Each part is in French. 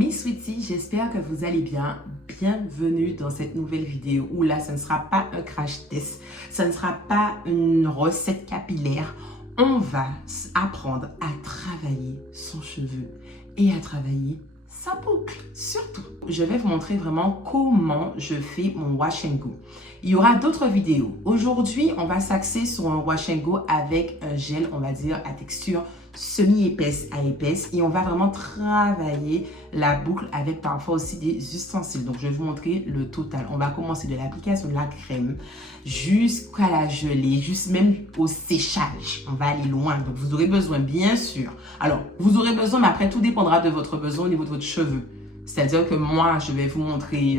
Mes sweeties, j'espère que vous allez bien. Bienvenue dans cette nouvelle vidéo où là, ce ne sera pas un crash test, ce ne sera pas une recette capillaire. On va apprendre à travailler son cheveu et à travailler sa boucle, surtout. Je vais vous montrer vraiment comment je fais mon wash and go. Il y aura d'autres vidéos. Aujourd'hui, on va s'axer sur un wash and go avec un gel, on va dire, à texture semi-épaisse à épaisse. Et on va vraiment travailler la boucle avec parfois aussi des ustensiles. Donc, je vais vous montrer le total. On va commencer de l'application de la crème jusqu'à la gelée, juste même au séchage. On va aller loin. Donc, vous aurez besoin, bien sûr. Alors, vous aurez besoin, mais après, tout dépendra de votre besoin au niveau de votre cheveu. C'est-à-dire que moi, je vais vous montrer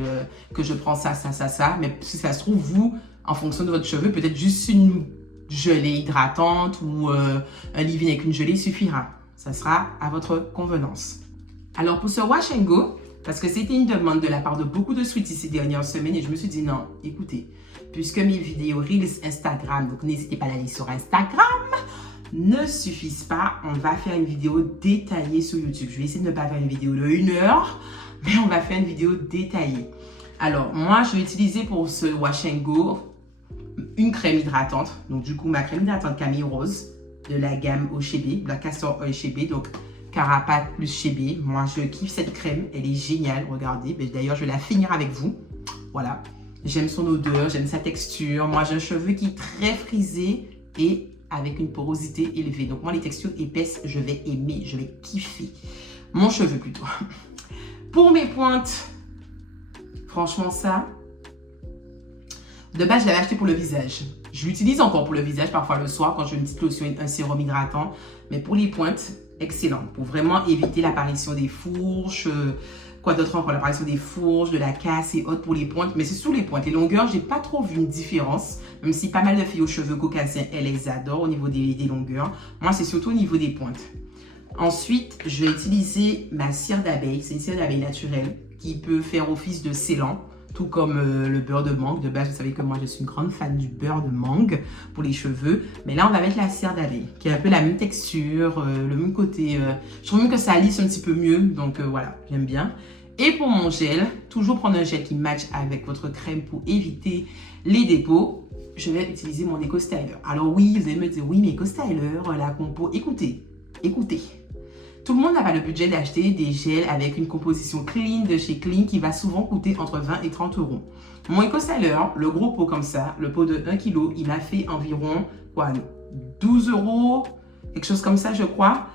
que je prends ça. Mais si ça se trouve, vous, en fonction de votre cheveu, peut-être juste une gelée hydratante ou un leave-in avec une gelée suffira. Ça sera à votre convenance. Alors, pour ce wash and go, parce que c'était une demande de la part de beaucoup de sweeties ces dernières semaines et je me suis dit non, écoutez, puisque mes vidéos Reels Instagram, donc n'hésitez pas à aller sur Instagram, ne suffisent pas, on va faire une vidéo détaillée sur YouTube. Je vais essayer de ne pas faire une vidéo de 1 heure, mais on va faire une vidéo détaillée. Alors, moi, je vais utiliser pour ce wash and go une crème hydratante. Donc, du coup, ma crème hydratante Camille Rose de la gamme Ochebe, la Castor Oil Chebe, donc Carapace plus Chebe. Moi, je kiffe cette crème, elle est géniale, regardez. D'ailleurs, je vais la finir avec vous. Voilà, j'aime son odeur, j'aime sa texture. Moi, j'ai un cheveu qui est très frisé et avec une porosité élevée. Donc, moi, les textures épaisses, je vais aimer, je vais kiffer. Mon cheveu, plutôt. Pour mes pointes, franchement, ça, de base, je l'avais acheté pour le visage. Je l'utilise encore pour le visage, parfois le soir, quand j'ai une petite lotion, un sérum hydratant. Mais pour les pointes, excellent. Pour vraiment éviter l'apparition des fourches. Quoi d'autre encore? L'apparition des fourches, de la casse et autres pour les pointes. Mais c'est sous les pointes. Les longueurs, j'ai pas trop vu une différence. Même si pas mal de filles aux cheveux caucasiens, elles les adorent au niveau des longueurs. Moi, c'est surtout au niveau des pointes. Ensuite, je vais utiliser ma cire d'abeille. C'est une cire d'abeille naturelle qui peut faire office de scellant. Tout comme le beurre de mangue. De base, vous savez que moi, je suis une grande fan du beurre de mangue pour les cheveux. Mais là, on va mettre la cire d'abeille, qui a un peu la même texture, le même côté. Je trouve même que ça lisse un petit peu mieux. Donc, voilà, j'aime bien. Et pour mon gel, toujours prendre un gel qui match avec votre crème pour éviter les dépôts. Je vais utiliser mon Eco Styler. Alors oui, vous allez me dire, oui, mais Eco Styler, la compo, écoutez. Tout le monde n'a pas le budget d'acheter des gels avec une composition clean de chez Clean qui va souvent coûter entre 20 et 30 euros. Mon Eco Styler, le gros pot comme ça, le pot de 1 kg, il m'a fait environ quoi, 12 euros, quelque chose comme ça, je crois.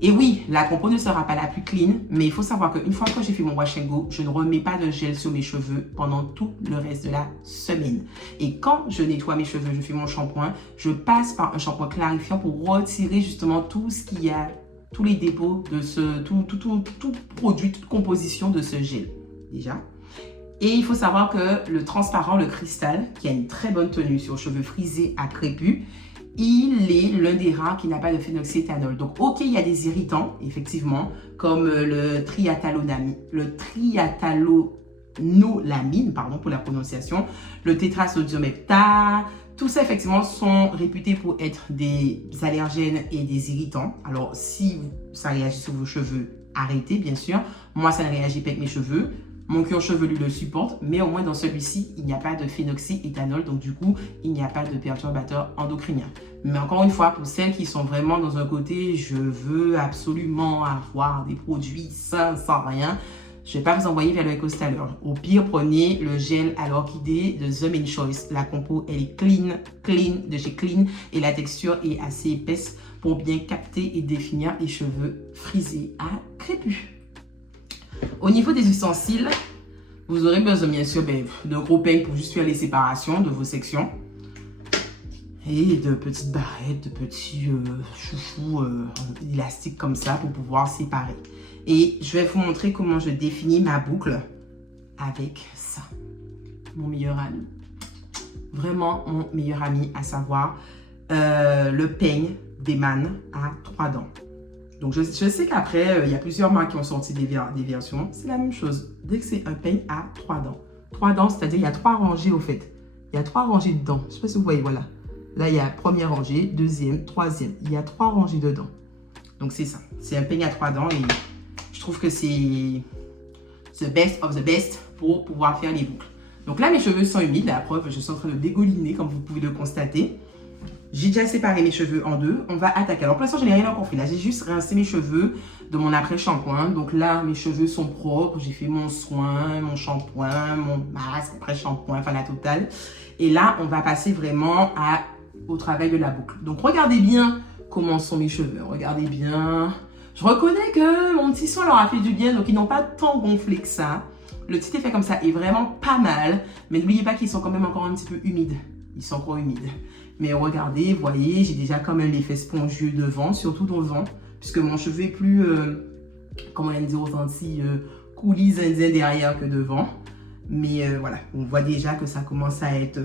Et oui, la compo ne sera pas la plus clean, mais il faut savoir qu'une fois que j'ai fait mon wash and go, je ne remets pas de gel sur mes cheveux pendant tout le reste de la semaine. Et quand je nettoie mes cheveux, je fais mon shampoing, je passe par un shampoing clarifiant pour retirer justement tout ce qu'il y a, tous les dépôts de tout produit, toute composition de ce gel, déjà. Et il faut savoir que le transparent, le cristal, qui a une très bonne tenue sur cheveux frisés à crépus, il est l'un des rares qui n'a pas de phénoxyéthanol. Donc, ok, il y a des irritants, effectivement, comme le triathalolamine, pardon pour la prononciation, le tétrasodium heptare. Tout ça, effectivement, sont réputés pour être des allergènes et des irritants. Alors, si ça réagit sur vos cheveux, arrêtez, bien sûr. Moi, ça ne réagit pas avec mes cheveux. Mon cuir chevelu le supporte, mais au moins dans celui-ci, il n'y a pas de phénoxyéthanol. Donc, du coup, il n'y a pas de perturbateur endocrinien. Mais encore une fois, pour celles qui sont vraiment dans un côté, je veux absolument avoir des produits sains, sans rien, je ne vais pas vous envoyer vers le Eco Styler. Au pire, prenez le gel à l'orchidée de The Main Choice. La compo, elle est clean de chez Clean et la texture est assez épaisse pour bien capter et définir les cheveux frisés à crépus. Au niveau des ustensiles, vous aurez besoin bien sûr de gros peignes pour juste faire les séparations de vos sections. Et de petites barrettes, de petits chouchous élastiques comme ça pour pouvoir séparer. Et je vais vous montrer comment je définis ma boucle avec ça. Mon meilleur ami. Vraiment mon meilleur ami, à savoir le peigne d'Eman à 3 dents. Donc je sais qu'après, il y a plusieurs marques qui ont sorti des versions. C'est la même chose. Dès que c'est un peigne à 3 dents. 3 dents, c'est-à-dire il y a 3 rangées au fait. Il y a 3 rangées de dents. Je ne sais pas si vous voyez, voilà. Là, il y a première rangée, deuxième, troisième. Il y a 3 rangées de dents. Donc, c'est ça. C'est un peigne à 3 dents et je trouve que c'est the best of the best pour pouvoir faire les boucles. Donc là, mes cheveux sont humides. La preuve, je suis en train de dégouliner, comme vous pouvez le constater. J'ai déjà séparé mes cheveux en deux. On va attaquer. Alors pour l'instant, je n'ai rien encore fait. Là, j'ai juste rincé mes cheveux de mon après-shampoing. Donc là, mes cheveux sont propres. J'ai fait mon soin, mon shampoing, mon masque, après-shampoing, enfin la totale. Et là, on va passer vraiment au travail de la boucle. Donc regardez bien comment sont mes cheveux. Regardez bien. Je reconnais que mon petit soin leur a fait du bien. Donc ils n'ont pas tant gonflé que ça. Le petit effet comme ça est vraiment pas mal. Mais n'oubliez pas qu'ils sont quand même encore un petit peu humides. Ils sont encore humides. Mais regardez, vous voyez, j'ai déjà quand même l'effet spongieux devant, surtout devant, puisque mon cheveu est plus, comment on dit, ressenti, coulis indien derrière que devant. Mais voilà, on voit déjà que ça commence à être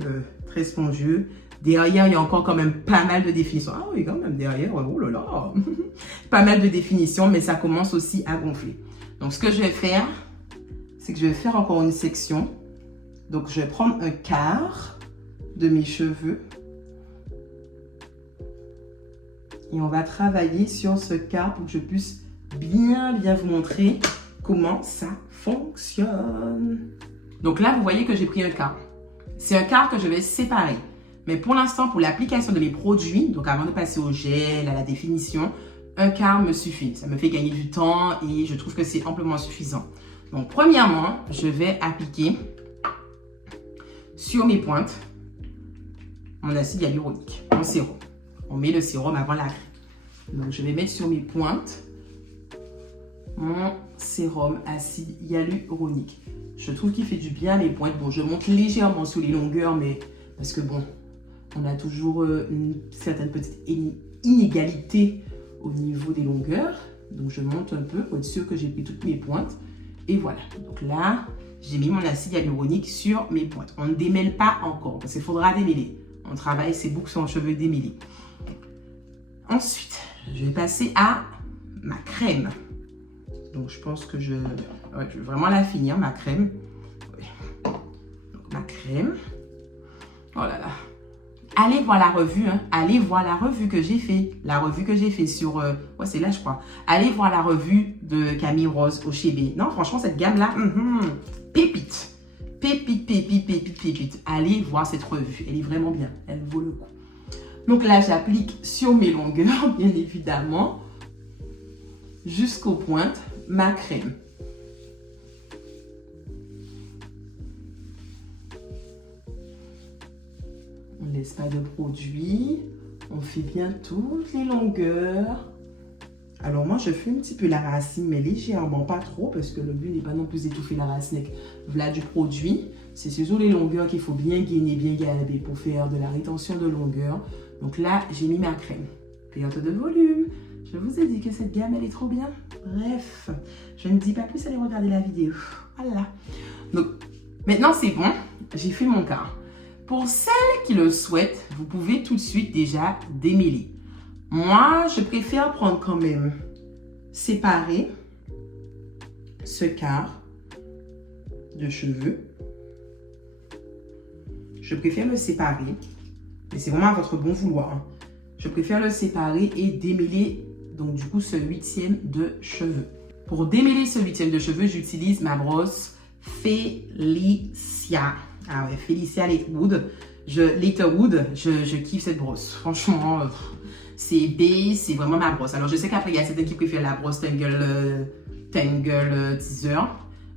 très spongieux. Derrière, il y a encore quand même pas mal de définition. Ah oui, quand même, derrière, oh là là. Pas mal de définition, mais ça commence aussi à gonfler. Donc, ce que je vais faire, c'est que je vais faire encore une section. Donc, je vais prendre un quart de mes cheveux. Et on va travailler sur ce quart pour que je puisse bien vous montrer comment ça fonctionne. Donc là, vous voyez que j'ai pris un quart. C'est un quart que je vais séparer. Mais pour l'instant, pour l'application de mes produits, donc avant de passer au gel, à la définition, un quart me suffit. Ça me fait gagner du temps et je trouve que c'est amplement suffisant. Donc premièrement, je vais appliquer sur mes pointes mon acide hyaluronique, mon sérum. On met le sérum avant la crème. Donc, je vais mettre sur mes pointes mon sérum acide hyaluronique. Je trouve qu'il fait du bien à mes pointes. Bon, je monte légèrement sur les longueurs, mais parce que bon, on a toujours une certaine petite inégalité au niveau des longueurs. Donc, je monte un peu pour être sûr que j'ai pris toutes mes pointes. Et voilà. Donc là, j'ai mis mon acide hyaluronique sur mes pointes. On ne démêle pas encore parce qu'il faudra démêler. On travaille ses boucles sur un cheveu démêlé. Ensuite, je vais passer à ma crème. Donc, je pense que je vais vraiment la finir, ma crème. Ouais. Donc, ma crème. Oh là là. Allez voir la revue. Hein. Allez voir la revue que j'ai fait. La revue que j'ai fait sur... ouais, c'est là, je crois. Allez voir la revue de Camille Rose au Chébé. Non, franchement, cette gamme-là, pépite. Pépite. Allez voir cette revue. Elle est vraiment bien. Elle vaut le coup. Donc là, j'applique sur mes longueurs, bien évidemment, jusqu'aux pointes, ma crème. On ne laisse pas de produit. On fait bien toutes les longueurs. Alors moi, je fais un petit peu la racine, mais légèrement, pas trop, parce que le but n'est pas non plus d'étouffer la racine avec voilà du produit. C'est sur les longueurs qu'il faut bien gainer, bien galaber pour faire de la rétention de longueur. Donc là, j'ai mis ma crème. Perte de volume. Je vous ai dit que cette gamme, elle est trop bien. Bref, je ne dis pas plus, allez regarder la vidéo. Voilà. Donc, maintenant, c'est bon. J'ai fait mon quart. Pour celles qui le souhaitent, vous pouvez tout de suite déjà démêler. Moi, je préfère prendre quand même, séparer ce quart de cheveux. Je préfère le séparer, mais c'est vraiment à votre bon vouloir. Hein. Je préfère le séparer et démêler, donc du coup, ce 8e de cheveux. Pour démêler ce 8e de cheveux, j'utilise ma brosse Felicia. Ah ouais, Felicia Lakewood. Je kiffe cette brosse. Franchement... c'est B, c'est vraiment ma brosse. Alors, je sais qu'après, il y a certains qui préfèrent la brosse Tangle Teaser.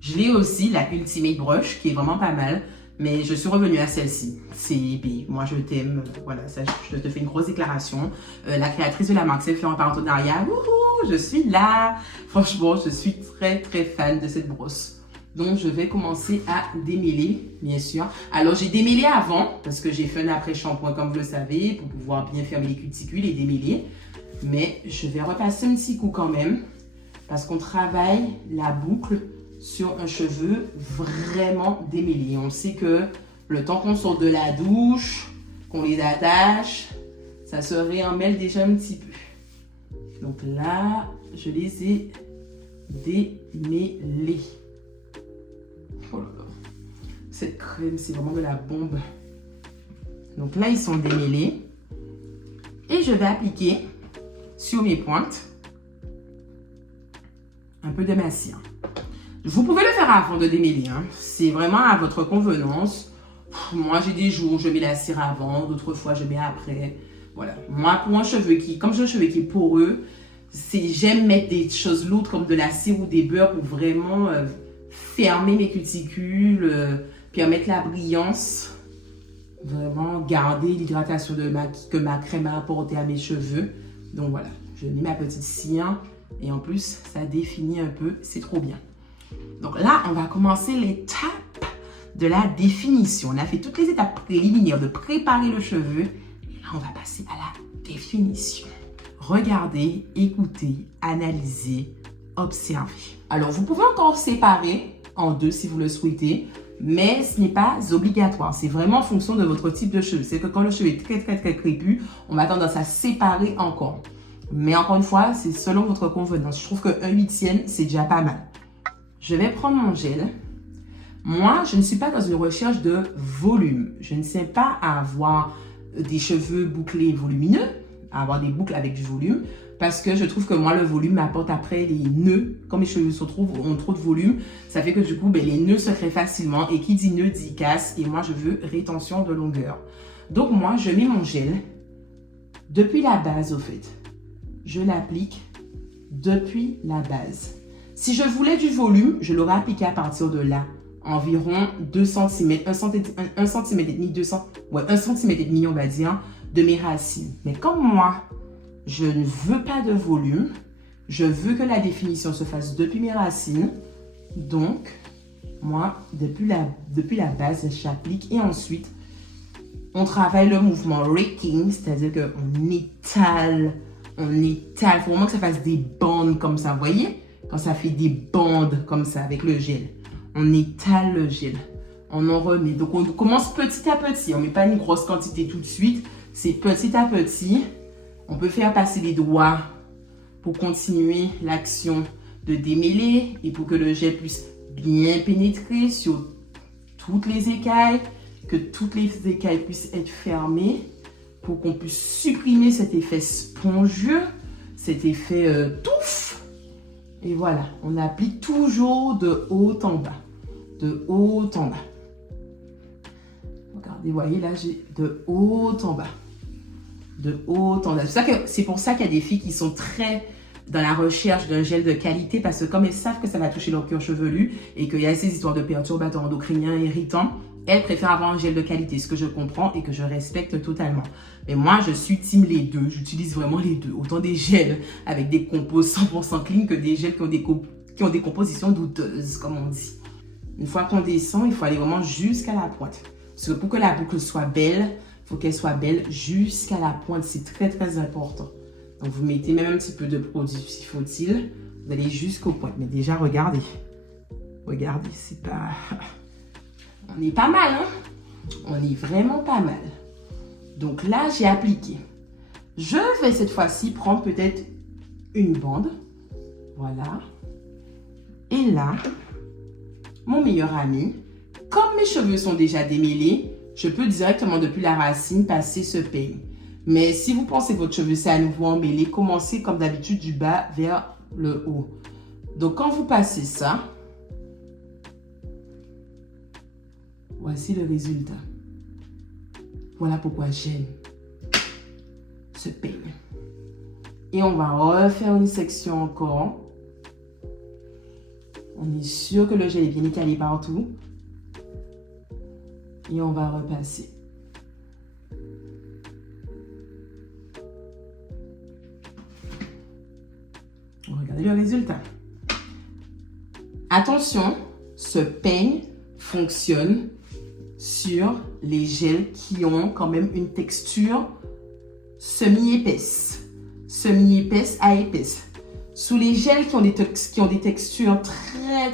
Je l'ai aussi, la Ultimate Brush, qui est vraiment pas mal. Mais je suis revenue à celle-ci. C'est B. Moi, je t'aime. Voilà, ça, je te fais une grosse déclaration. La créatrice de la marque s'est fait en partenariat. Wouhou, je suis là. Franchement, je suis très, très fan de cette brosse. Donc, je vais commencer à démêler, bien sûr. Alors, j'ai démêlé avant, parce que j'ai fait un après-shampoing, comme vous le savez, pour pouvoir bien fermer les cuticules et démêler. Mais je vais repasser un petit coup quand même, parce qu'on travaille la boucle sur un cheveu vraiment démêlé. On sait que le temps qu'on sort de la douche, qu'on les attache, ça se réemmêle déjà un petit peu. Donc là, je les ai démêlés. Oh là là. Cette crème, c'est vraiment de la bombe. Donc là, ils sont démêlés. Et je vais appliquer sur mes pointes un peu démassir. Vous pouvez le faire avant de démêler, hein. C'est vraiment à votre convenance. Moi, j'ai des jours où je mets la cire avant, d'autres fois, je mets après. Voilà. Moi, pour un cheveu comme j'ai un cheveu qui est poreux, j'aime mettre des choses lourdes comme de la cire ou des beurres pour vraiment fermer mes cuticules, permettre la brillance, vraiment garder l'hydratation que ma crème a apporté à mes cheveux. Donc voilà, je mets ma petite cire et en plus, ça définit un peu, c'est trop bien. Donc là, on va commencer l'étape de la définition. On a fait toutes les étapes préliminaires de préparer le cheveu. Et là, on va passer à la définition. Regardez, écoutez, analysez, observez. Alors, vous pouvez encore séparer en deux si vous le souhaitez, mais ce n'est pas obligatoire. C'est vraiment en fonction de votre type de cheveux. C'est que quand le cheveu est très crépus, on va tendance à séparer encore. Mais encore une fois, c'est selon votre convenance. Je trouve qu'un huitième, c'est déjà pas mal. Je vais prendre mon gel. Moi, je ne suis pas dans une recherche de volume. Je ne sais pas avoir des cheveux bouclés et volumineux, à avoir des boucles avec du volume, parce que je trouve que moi, le volume m'apporte après les nœuds. Comme mes cheveux ont trop de volume, ça fait que du coup, les nœuds se créent facilement. Et qui dit nœud dit casse. Et moi, je veux rétention de longueur. Donc moi, je mets mon gel depuis la base, au fait. Je l'applique depuis la base. Si je voulais du volume, je l'aurais appliqué à partir de là. Environ 2 cm, 1 cm et demi, 1 cm et demi, on va dire, de mes racines. Mais comme moi, je ne veux pas de volume, je veux que la définition se fasse depuis mes racines. Donc, moi, depuis la base, j'applique et ensuite, on travaille le mouvement raking, c'est-à-dire qu'on étale. Il faut vraiment que ça fasse des bandes comme ça, vous voyez? Quand ça fait des bandes comme ça avec le gel. On étale le gel. On en remet. Donc, on commence petit à petit. On ne met pas une grosse quantité tout de suite. C'est petit à petit. On peut faire passer les doigts pour continuer l'action de démêler et pour que le gel puisse bien pénétrer sur toutes les écailles, que toutes les écailles puissent être fermées pour qu'on puisse supprimer cet effet spongieux, cet effet touffe. Et voilà, on applique toujours de haut en bas. De haut en bas. Regardez, vous voyez là, j'ai de haut en bas. De haut en bas. C'est pour ça qu'il y a des filles qui sont très dans la recherche d'un gel de qualité parce que comme elles savent que ça va toucher leur cuir chevelu et qu'il y a ces histoires de perturbateurs endocriniens irritants, elles préfèrent avoir un gel de qualité, ce que je comprends et que je respecte totalement. Mais moi, je suis team les deux. J'utilise vraiment les deux. Autant des gels avec des compos 100% clean que des gels qui ont des compositions douteuses, comme on dit. Une fois qu'on descend, il faut aller vraiment jusqu'à la pointe. Parce que pour que la boucle soit belle, il faut qu'elle soit belle jusqu'à la pointe. C'est très important. Donc, vous mettez même un petit peu de produit, s'il faut-il. Vous allez jusqu'aux pointes. Mais déjà, regardez. Regardez, c'est pas... On est pas mal, hein? On est vraiment pas mal. Donc là, j'ai appliqué. Je vais cette fois-ci prendre peut-être une bande. Voilà. Et là, mon meilleur ami, comme mes cheveux sont déjà démêlés, je peux directement depuis la racine passer ce peigne. Mais si vous pensez que votre cheveu c'est à nouveau emmêlé, commencez comme d'habitude du bas vers le haut. Donc quand vous passez ça, voici le résultat. Voilà pourquoi j'aime ce peigne. Et on va refaire une section encore. On est sûr que le gel est bien étalé partout. Et on va repasser. Regardez le résultat. Attention, ce peigne fonctionne sur les gels qui ont quand même une texture semi-épaisse. Semi-épaisse à épaisse. Sous les gels qui ont des textures très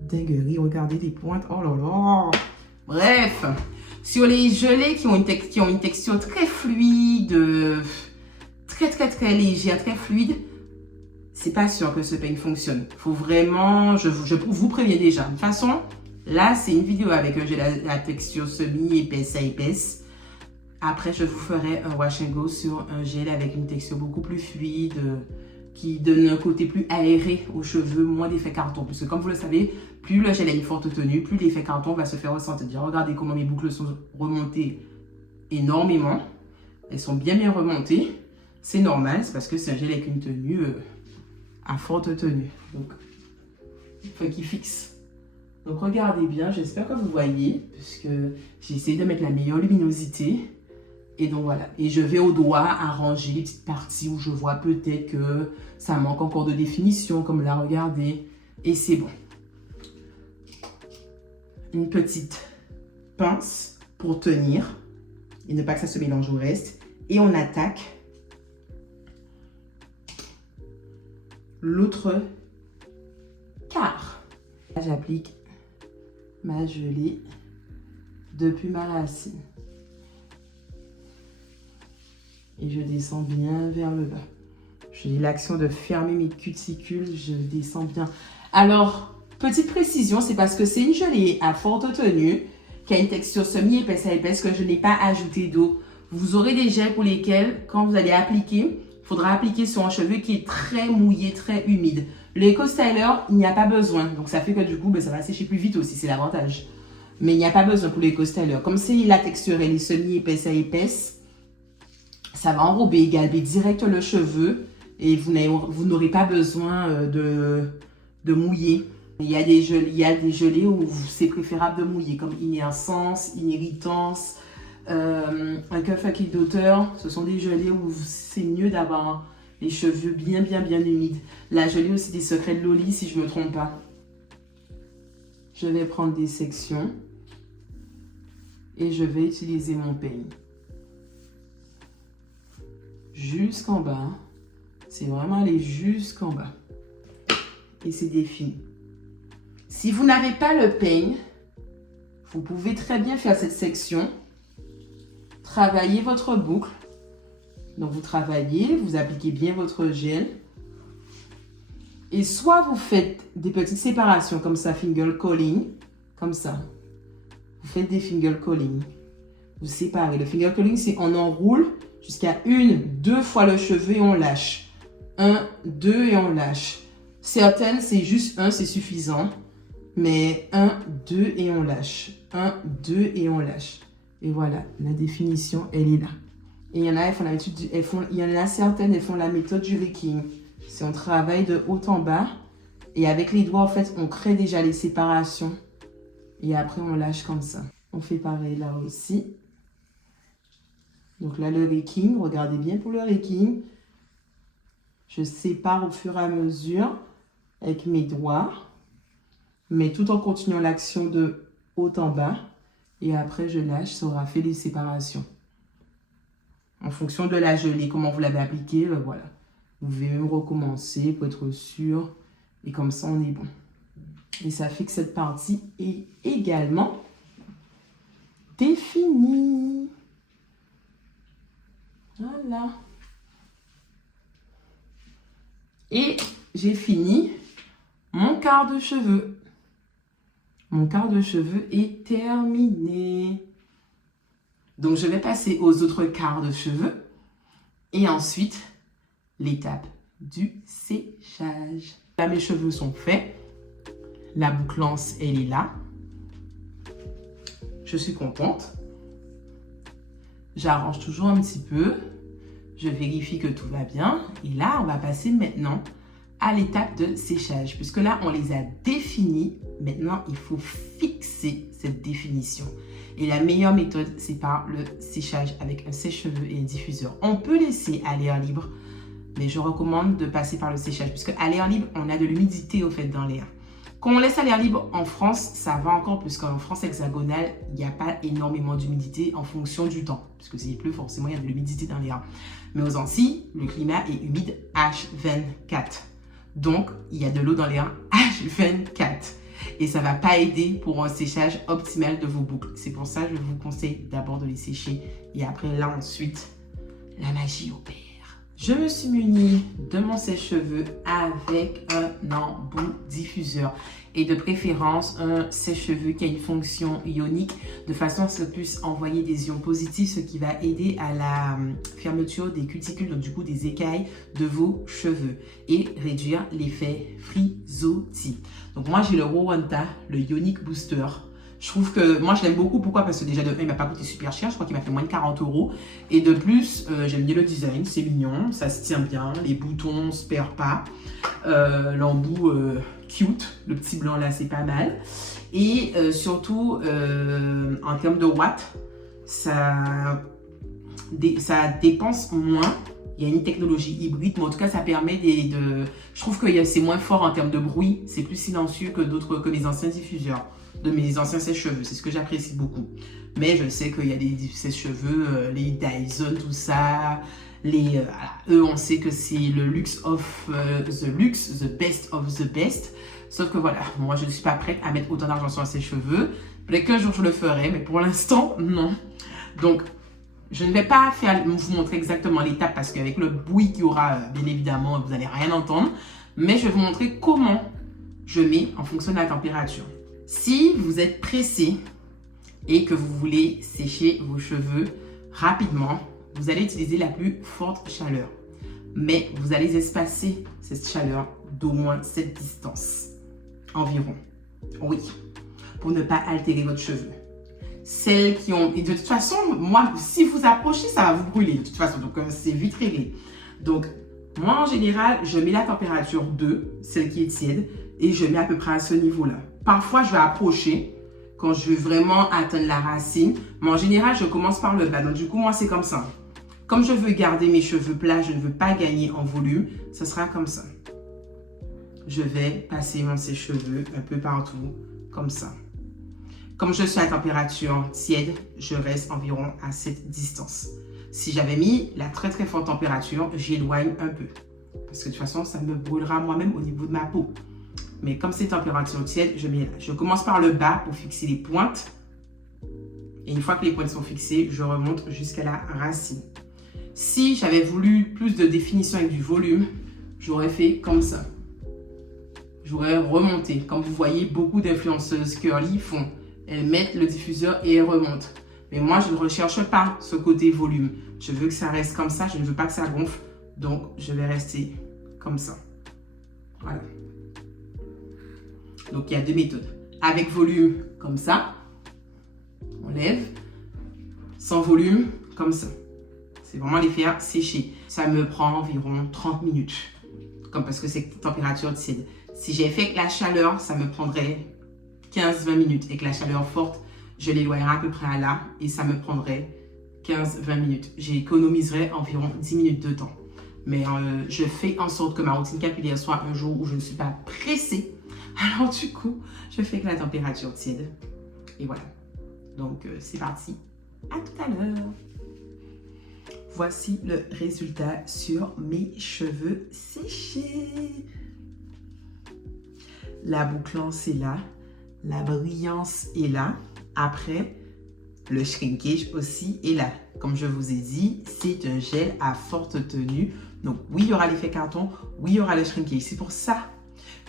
dinguerie, regardez les pointes. Oh là là. Bref, sur les gelés qui ont une texture très fluide, très légère, très fluide, c'est pas sûr que ce peigne fonctionne. Faut vraiment, je vous préviens déjà. De toute façon, là, c'est une vidéo avec un gel à texture semi-épaisse à épaisse. Après, je vous ferai un wash and go sur un gel avec une texture beaucoup plus fluide, qui donne un côté plus aéré aux cheveux, moins d'effet carton. Parce que comme vous le savez, plus le gel a une forte tenue, plus l'effet carton va se faire ressentir. Regardez comment mes boucles sont remontées énormément. Elles sont bien remontées. C'est normal, c'est parce que c'est un gel avec une tenue à forte tenue. Donc, il faut qu'il fixe. Donc regardez bien, j'espère que vous voyez, puisque j'ai essayé de mettre la meilleure luminosité. Et donc voilà, et je vais au doigt arranger les petites parties où je vois peut-être que ça manque encore de définition, comme là, regardez. Et c'est bon. Une petite pince pour tenir et ne pas que ça se mélange au reste. Et on attaque l'autre quart. Là, j'applique ma gelée depuis ma racine. Et je descends bien vers le bas. J'ai l'action de fermer mes cuticules, je descends bien. Alors, petite précision, c'est parce que c'est une gelée à forte tenue, qui a une texture semi-épaisse à épaisse, que je n'ai pas ajouté d'eau. Vous aurez des gels pour lesquels, quand vous allez appliquer, il faudra appliquer sur un cheveu qui est très mouillé, très humide. Le Eco Styler, il n'y a pas besoin. Donc, ça fait que du coup, ça va sécher plus vite aussi, c'est l'avantage. Mais il n'y a pas besoin pour l'Eco Styler. Comme c'est la texture, elle est semi-épaisse à épaisse, ça va enrober et galber direct le cheveu et vous n'aurez pas besoin de mouiller. Il y a des gelées où c'est préférable de mouiller, comme Inhersence, Inheritance, un Curl d'auteur. Ce sont des gelées où c'est mieux d'avoir les cheveux bien humides. La gelée aussi des Secrets de Loli, si je ne me trompe pas. Je vais prendre des sections et je vais utiliser mon peigne. Jusqu'en bas, c'est vraiment aller jusqu'en bas et c'est défini. Si vous n'avez pas le peigne, vous pouvez très bien faire cette section, travailler votre boucle. Donc vous travaillez, vous appliquez bien votre gel et soit vous faites des petites séparations comme ça, finger calling, comme ça. Vous faites des finger calling, vous séparez. Le finger calling, c'est on enroule jusqu'à 1-2 fois le cheveu et on lâche. 1, 2 et on lâche. Certaines, c'est juste 1, c'est suffisant. Mais 1, 2 et on lâche. 1, 2 et on lâche. Et voilà, la définition, elle est là. Et il y en a, il y en a certaines, elles font la méthode du raking. C'est on travaille de haut en bas. Et avec les doigts, en fait, on crée déjà les séparations. Et après, on lâche comme ça. On fait pareil là aussi. Donc là, le raking, regardez bien pour le raking. Je sépare au fur et à mesure avec mes doigts, mais tout en continuant l'action de haut en bas. Et après, je lâche, ça aura fait les séparations. En fonction de la gelée, comment vous l'avez appliquée, voilà. Vous pouvez même recommencer pour être sûr. Et comme ça, on est bon. Et ça fait que cette partie est également définie. Voilà. Et j'ai fini mon quart de cheveux. Mon quart de cheveux est terminé. Donc, je vais passer aux autres quarts de cheveux. Et ensuite, l'étape du séchage. Là, mes cheveux sont faits. La bouclance, elle est là. Je suis contente. J'arrange toujours un petit peu. Je vérifie que tout va bien. Et là, on va passer maintenant à l'étape de séchage. Puisque là, on les a définis. Maintenant, il faut fixer cette définition. Et la meilleure méthode, c'est par le séchage avec un sèche-cheveux et un diffuseur. On peut laisser à l'air libre, mais je recommande de passer par le séchage. Puisque à l'air libre, on a de l'humidité au fait dans l'air. Quand on laisse à l'air libre en France, ça va encore, puisqu'en France hexagonale, il n'y a pas énormément d'humidité en fonction du temps. Puisque s'il pleut, forcément, il y a de l'humidité dans l'air. Mais aux Antilles, le climat est humide H24. Donc, il y a de l'eau dans l'air H24. Et ça ne va pas aider pour un séchage optimal de vos boucles. C'est pour ça que je vous conseille d'abord de les sécher. Et après, là, ensuite, la magie opère. Je me suis munie de mon sèche-cheveux avec un embout diffuseur et de préférence un sèche-cheveux qui a une fonction ionique de façon à ce que ça puisse envoyer des ions positifs, ce qui va aider à la fermeture des cuticules, donc du coup des écailles de vos cheveux et réduire l'effet frisottis. Donc moi j'ai le Rowenta, le Ionic Booster. Je trouve que moi je l'aime beaucoup. Pourquoi? Parce que déjà de 1 il m'a pas coûté super cher, je crois qu'il m'a fait moins de 40 €. Et de plus j'aime bien le design, c'est mignon, ça se tient bien, les boutons ne se perdent pas, l'embout cute, le petit blanc là c'est pas mal. Et surtout en termes de watts, ça dépense moins. Il y a une technologie hybride, mais en tout cas, ça permet je trouve que c'est moins fort en termes de bruit. C'est plus silencieux que mes anciens diffuseurs, de mes anciens sèche-cheveux. C'est ce que j'apprécie beaucoup. Mais je sais qu'il y a des sèche-cheveux, les Dyson, tout ça. Eux, on sait que c'est le luxe of the luxe, the best of the best. Sauf que voilà, moi, je ne suis pas prête à mettre autant d'argent sur un sèche-cheveux. Peut-être qu'un jour, je le ferai, mais pour l'instant, non. Donc, je ne vais pas vous montrer exactement l'étape parce qu'avec le bruit qu'il y aura, bien évidemment, vous n'allez rien entendre. Mais je vais vous montrer comment je mets en fonction de la température. Si vous êtes pressé et que vous voulez sécher vos cheveux rapidement, vous allez utiliser la plus forte chaleur. Mais vous allez espacer cette chaleur d'au moins cette distance environ. Oui, pour ne pas altérer votre cheveu. Celles qui ont... Et de toute façon, moi, si vous approchez, ça va vous brûler. De toute façon, donc c'est vite réglé. Donc, moi, en général, je mets la température 2, celle qui est tiède, et je mets à peu près à ce niveau-là. Parfois, je vais approcher quand je veux vraiment atteindre la racine. Mais en général, je commence par le bas. Donc, du coup, moi, c'est comme ça. Comme je veux garder mes cheveux plats, je ne veux pas gagner en volume, ce sera comme ça. Je vais passer mon sèche-cheveux un peu partout, comme ça. Comme je suis à température tiède, je reste environ à cette distance. Si j'avais mis la très très forte température, j'éloigne un peu. Parce que de toute façon, ça me brûlera moi-même au niveau de ma peau. Mais comme c'est température tiède, je mets là. Je commence par le bas pour fixer les pointes. Et une fois que les pointes sont fixées, je remonte jusqu'à la racine. Si j'avais voulu plus de définition avec du volume, j'aurais fait comme ça. J'aurais remonté. Comme vous voyez, beaucoup d'influenceuses curly font. Elles mettent le diffuseur et elles remontent. Mais moi, je ne recherche pas ce côté volume. Je veux que ça reste comme ça. Je ne veux pas que ça gonfle. Donc, je vais rester comme ça. Voilà. Donc, il y a deux méthodes. Avec volume, comme ça. On lève. Sans volume, comme ça. C'est vraiment les faire sécher. Ça me prend environ 30 minutes. Comme parce que c'est température tiède. Si j'ai fait avec la chaleur, ça me prendrait 15-20 minutes. Avec la chaleur forte, je l'éloignerai à peu près à là et ça me prendrait 15-20 minutes. J'économiserai environ 10 minutes de temps. Mais je fais en sorte que ma routine capillaire soit un jour où je ne suis pas pressée. Alors du coup, je fais que la température tiède. Et voilà. Donc c'est parti. À tout à l'heure. Voici le résultat sur mes cheveux séchés. La bouclance est là. La brillance est là. Après, le shrinkage aussi est là. Comme je vous ai dit, c'est un gel à forte tenue. Donc oui, il y aura l'effet carton. Oui, il y aura le shrinkage. C'est pour ça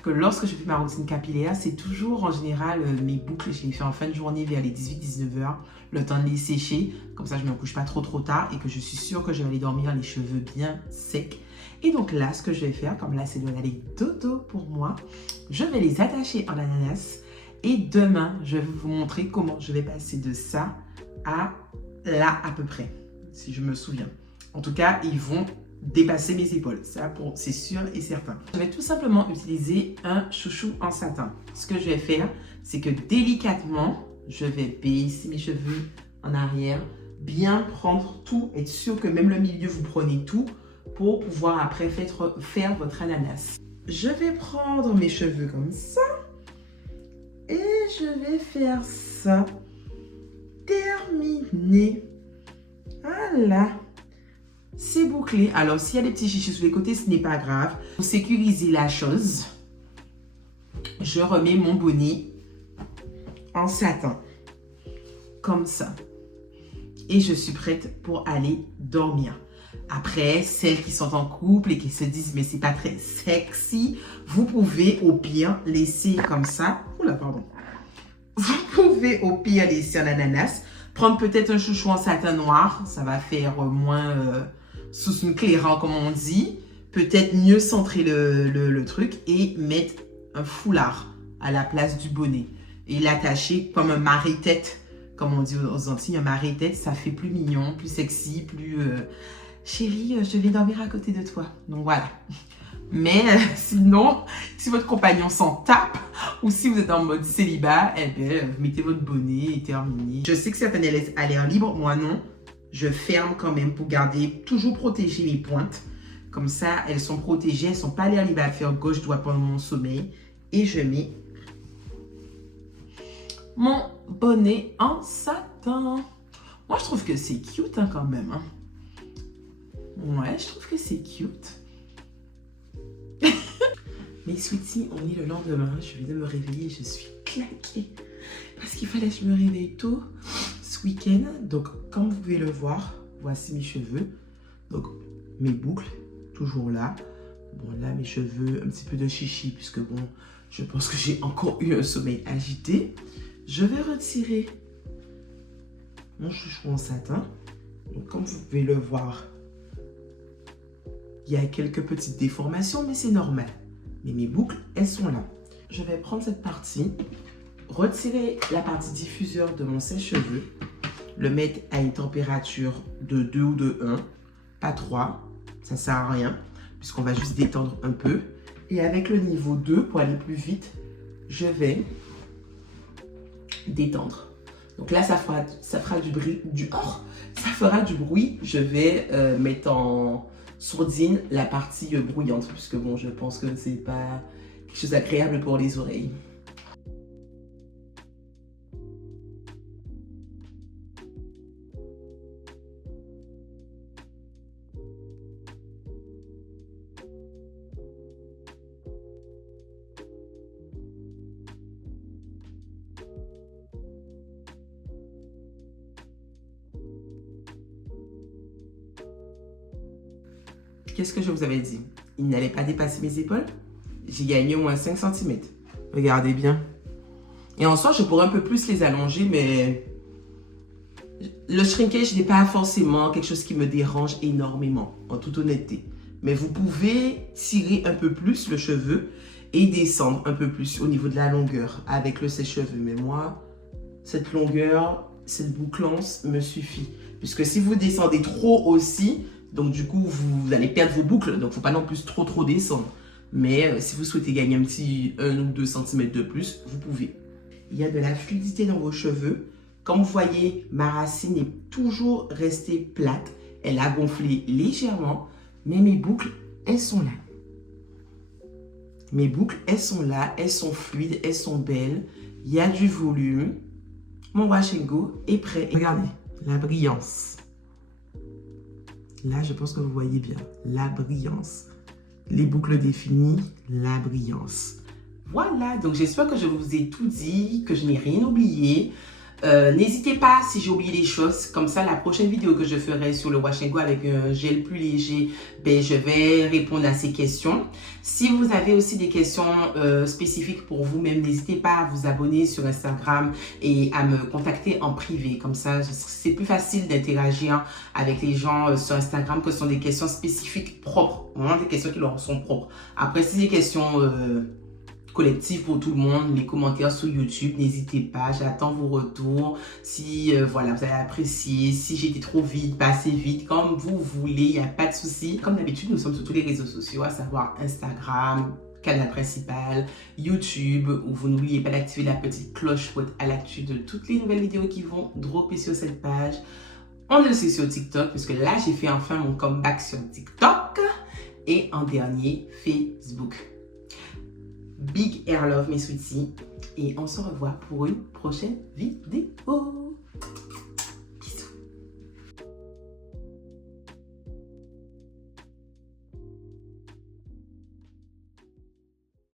que lorsque je fais ma routine capillaire, c'est toujours en général mes boucles, je les fais en fin de journée vers les 18-19 heures. Le temps de les sécher. Comme ça, je ne me couche pas trop tard et que je suis sûre que je vais aller dormir les cheveux bien secs. Et donc là, ce que je vais faire, comme là, c'est de aller dodo pour moi, je vais les attacher en ananas. Et demain, je vais vous montrer comment je vais passer de ça à là à peu près, si je me souviens. En tout cas, ils vont dépasser mes épaules, ça c'est sûr et certain. Je vais tout simplement utiliser un chouchou en satin. Ce que je vais faire, c'est que délicatement, je vais baisser mes cheveux en arrière, bien prendre tout, être sûr que même le milieu, vous prenez tout pour pouvoir après faire votre ananas. Je vais prendre mes cheveux comme ça. Et je vais faire ça. Terminé. Voilà. C'est bouclé. Alors, s'il y a des petits chichis sur les côtés, ce n'est pas grave. Pour sécuriser la chose, je remets mon bonnet en satin. Comme ça. Et je suis prête pour aller dormir. Après, celles qui sont en couple et qui se disent mais c'est pas très sexy, vous pouvez au pire laisser comme ça. Oula, pardon. Vous pouvez au pire laisser un ananas. Prendre peut-être un chouchou en satin noir. Ça va faire moins sous une clairant comme on dit. Peut-être mieux centrer le truc et mettre un foulard à la place du bonnet. Et l'attacher comme un marée-tête. Comme on dit aux Antilles, un marée-tête, ça fait plus mignon, plus sexy, plus... Chérie, je vais dormir à côté de toi. Donc voilà. Mais sinon, si votre compagnon s'en tape ou si vous êtes en mode célibat, eh bien, mettez votre bonnet et terminé. Je sais que certaines laissent à l'air libre, moi non. Je ferme quand même pour garder, toujours protéger mes pointes. Comme ça, elles sont protégées, elles ne sont pas à l'air libre à faire gauche, droite pendant mon sommeil. Et je mets mon bonnet en satin. Moi, je trouve que c'est cute hein, quand même. Hein. Ouais, je trouve que c'est cute. Mais sweetie, on est le lendemain. Je viens de me réveiller, je suis claquée. Parce qu'il fallait que je me réveille tôt ce week-end. Donc, comme vous pouvez le voir, voici mes cheveux. Donc, mes boucles, toujours là. Bon, là, mes cheveux, un petit peu de chichi, puisque bon, je pense que j'ai encore eu un sommeil agité. Je vais retirer mon chouchou en satin. Donc, comme vous pouvez le voir, il y a quelques petites déformations, mais c'est normal. Mais mes boucles, elles sont là. Je vais prendre cette partie, retirer la partie diffuseur de mon sèche-cheveux, le mettre à une température de 2 ou de 1, pas 3, ça ne sert à rien, puisqu'on va juste détendre un peu. Et avec le niveau 2, pour aller plus vite, je vais détendre. Donc là, ça fera du bruit. Je vais mettre en sourdine la partie bruyante, puisque bon, je pense que c'est pas quelque chose d'agréable pour les oreilles. Qu'est-ce que je vous avais dit? Il n'allait pas dépasser mes épaules. J'ai gagné au moins 5 cm. Regardez bien. Et en soi, je pourrais un peu plus les allonger, mais le shrinkage n'est pas forcément quelque chose qui me dérange énormément, en toute honnêteté. Mais vous pouvez tirer un peu plus le cheveu et descendre un peu plus au niveau de la longueur avec le sèche-cheveux. Mais moi, cette longueur, cette bouclance me suffit. Puisque si vous descendez trop aussi, donc du coup, vous allez perdre vos boucles. Donc, il ne faut pas non plus trop descendre. Mais si vous souhaitez gagner un petit 1 ou 2 cm de plus, vous pouvez. Il y a de la fluidité dans vos cheveux. Comme vous voyez, ma racine est toujours restée plate. Elle a gonflé légèrement. Mais mes boucles, elles sont là. Mes boucles, elles sont là. Elles sont fluides. Elles sont belles. Il y a du volume. Mon wash and go est prêt. Regardez, la brillance. Là, je pense que vous voyez bien. La brillance. Les boucles définies, la brillance. Voilà, donc j'espère que je vous ai tout dit, que je n'ai rien oublié. N'hésitez pas si j'ai oublié des choses. Comme ça, la prochaine vidéo que je ferai sur le wash and go avec un gel plus léger, ben, je vais répondre à ces questions. Si vous avez aussi des questions spécifiques pour vous-même, n'hésitez pas à vous abonner sur Instagram et à me contacter en privé. Comme ça, c'est plus facile d'interagir avec les gens sur Instagram, que ce sont des questions spécifiques propres. Vraiment des questions qui leur sont propres. Après, si des questions... collectif pour tout le monde, les commentaires sur YouTube, n'hésitez pas, j'attends vos retours. Si voilà, vous avez apprécié, si j'étais trop vite, pas assez vite, comme vous voulez, il n'y a pas de souci. Comme d'habitude, nous sommes sur tous les réseaux sociaux, à savoir Instagram, canal principal, YouTube, où vous n'oubliez pas d'activer la petite cloche pour être à l'actu de toutes les nouvelles vidéos qui vont dropper sur cette page. On est aussi sur TikTok, puisque là, j'ai fait enfin mon comeback sur TikTok. Et en dernier, Facebook. Big Air Love mes sweeties et on se revoit pour une prochaine vidéo.